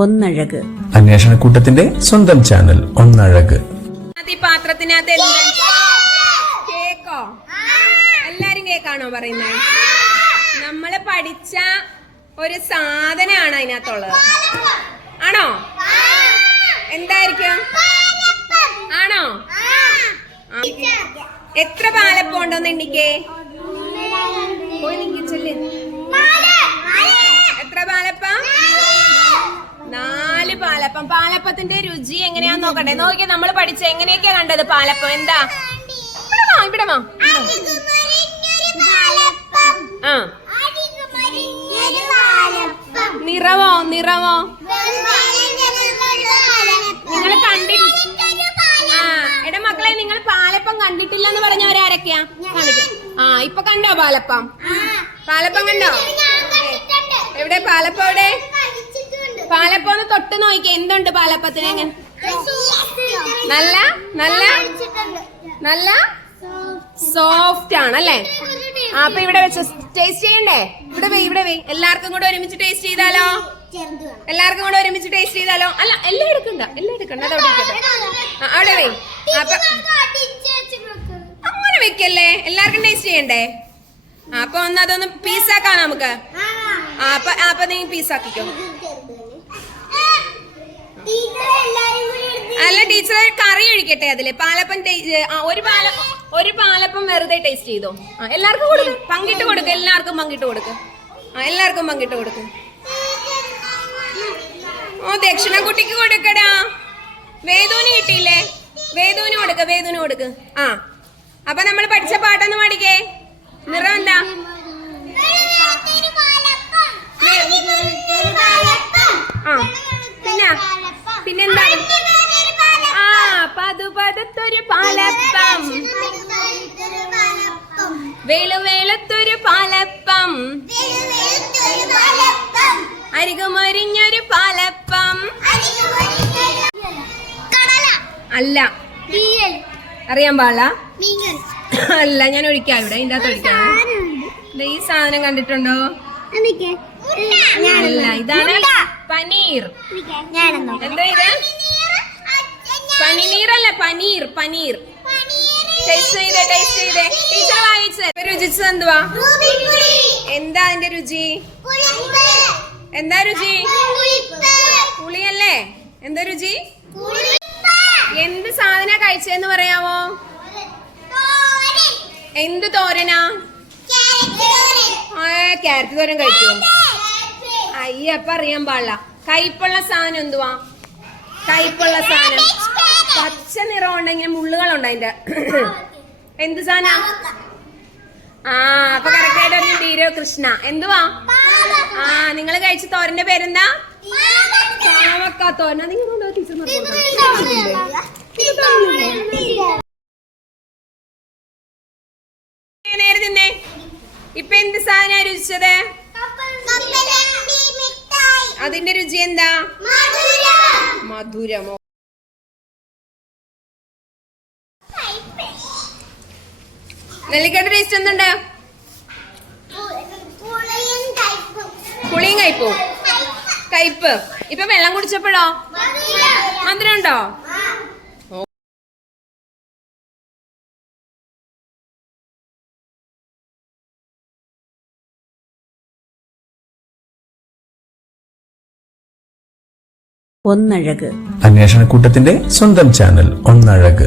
ഒന്നഴക്. അന്വേഷണ കൂട്ടത്തിന്റെ സ്വന്തം ചാനൽ ഒന്നഴക്. പാത്രത്തിനകത്ത് എന്ത്? കേക്കോ? എല്ലാരും കേക്കാണോ പറയുന്നത്? നമ്മൾ പഠിച്ച ഒരു സാധനമാണ് അതിനകത്തുള്ളത്. ആണോ? എന്തായിരിക്കും? ആണോ? ആ. എത്ര പാലപ്പം ഉണ്ടോന്ന് എണ്ണിക്കേ? പോയി നിക്ക് ചെല്ല്. എത്ര പാലപ്പം നാല് പാലപ്പം പാലപ്പത്തിന്റെ രുചി എങ്ങനെയാന്ന് നോക്കട്ടെ നോക്കി നമ്മൾ പഠിച്ച എങ്ങനെയൊക്കെയാ കണ്ടത്? പാലപ്പം. എന്താ? ഇവിടെ വാ ഇവിടെ വാ. ആ. നിറവോ നിറവോ? നിങ്ങൾ കണ്ടിട്ട് ആ എടാ മക്കളെ നിങ്ങൾ പാലപ്പം കണ്ടിട്ടില്ല എന്ന് പറഞ്ഞവരാരൊക്കെയാ ആ ഇപ്പൊ കണ്ടോ പാലപ്പം? പാലപ്പം കണ്ടോ? എവിടെ? പാലപ്പം എവിടെ? പാലപ്പം ഒന്ന് തൊട്ട് നോക്കിക്കേ. എന്തുണ്ട് പാലപ്പത്തിന് എങ്ങനെ? നല്ല? നല്ല? നല്ല? സോഫ്റ്റ് ആണല്ലേ? അപ്പൊ ഇവിടെ വെച്ച് ടേസ്റ്റ് ചെയ്യണ്ടേ? ഇവിടെ വേ ഇവിടെ വേ എല്ലാവർക്കും കൂടെ ഒരുമിച്ച് ടേസ്റ്റ് ചെയ്താലോ? എല്ലാവർക്കും കൂടെ ഒരുമിച്ച് ടേസ്റ്റ് ചെയ്താലോ? അല്ല എല്ലാം എടുക്കണ്ട. എല്ലാം എടുക്കണ്ട. അവിടെ വേ അപ്പൊ അങ്ങനെ വെക്കല്ലേ? എല്ലാവർക്കും ടേസ്റ്റ് ചെയ്യണ്ടേ? അപ്പൊ ഒന്ന് അതൊന്ന് പീസാക്കാം നമുക്ക്. അപ്പൊ അപ്പൊ നീ പീസാക്കിക്കോ അല്ല ടീച്ചർ കറി ഒഴിക്കട്ടെ അതിൽ. പാലപ്പം ഒരു പാല ഒരു പാലപ്പം വെറുതെ ടേസ്റ്റ് ചെയ്തോ? എല്ലാവർക്കും കൊടുക്ക്. പങ്കിട്ട് കൊടുക്ക് എല്ലാവർക്കും പങ്കിട്ട് കൊടുക്ക്. എല്ലാവർക്കും പങ്കിട്ട് കൊടുക്ക്. ഓ ദക്ഷിണ കുട്ടിക്ക് കൊടുക്കടാ. വേദൂന് കിട്ടിയില്ലേ? വേദൂന് കൊടുക്ക വേദൂന് കൊടുക്ക്. ആ അപ്പൊ നമ്മൾ പഠിച്ച പാട്ടൊന്ന് പാടിക്കേ. നിറം എന്താ? വേളു വേളത്തൊരു പാലപ്പം. അരികുമൊരിഞ്ഞൊരു പാലപ്പം. അല്ല. അറിയാൻ പാടില്ല. അല്ല ഞാൻ ഒഴിക്കാം ഇവിടെ. ഇതിന്റെ അകത്ത് ഒഴിക്കാം. ഈ സാധനം കണ്ടിട്ടുണ്ടോ? അല്ല ഇതാണ് പനീർ. എന്താ ഇത്? പനിനീർ അല്ല പനീർ പനീർ. ടേസ്റ്റ് ചെയ്തേ ടേസ്റ്റ് ചെയ്തേ. ടീച്ചർ വാങ്ങിച്ചത്. രുചിച്ചത് എന്തുവാ? എന്താ അതിന്റെ രുചി? എന്താ രുചി? പുളിയല്ലേ? എന്താ രുചി? എന്ത് സാധന കഴിച്ചെന്ന് പറയാമോ എന്ത് തോരനാ? ആ ക്യാരറ്റ് തോരൻ കഴിക്കുമോ അയ്യപ്പറിയാൻ അപ്പൊ അറിയാൻ പാടില്ല. കയ്പുള്ള സാധനം എന്തുവാ? കയ്പുള്ള സാധനം. നിറം ഇങ്ങനെ മുള്ളുകളുണ്ട് അതിന്റെ? എന്ത് സാധനം? ആ അപ്പൊ കറക്റ്റ് ആയിട്ട് പറഞ്ഞു ധീരോ കൃഷ്ണ. എന്തുവാ? ആ നിങ്ങൾ കഴിച്ച തോരന്റെ പേരെന്താ? പാവക്ക തോരൻ. നിങ്ങൾ ടീച്ചർ നേരെ തിന്നേ ഇപ്പൊ എന്ത് സാധന രുചിച്ചത്? അതിന്റെ രുചി എന്താ? മധുരമോ? നെല്ലിക്കയുടെ ടേസ്റ്റ് എന്തുണ്ട്? പുളിയും കയ്പും. കയ്പ്. ഇപ്പൊ വെള്ളം കുടിച്ചപ്പോഴോ? മധുരം ഉണ്ടോ ഒന്നഴക്. അന്വേഷണക്കൂട്ടത്തിന്റെ സ്വന്തം ചാനൽ ഒന്നഴക്.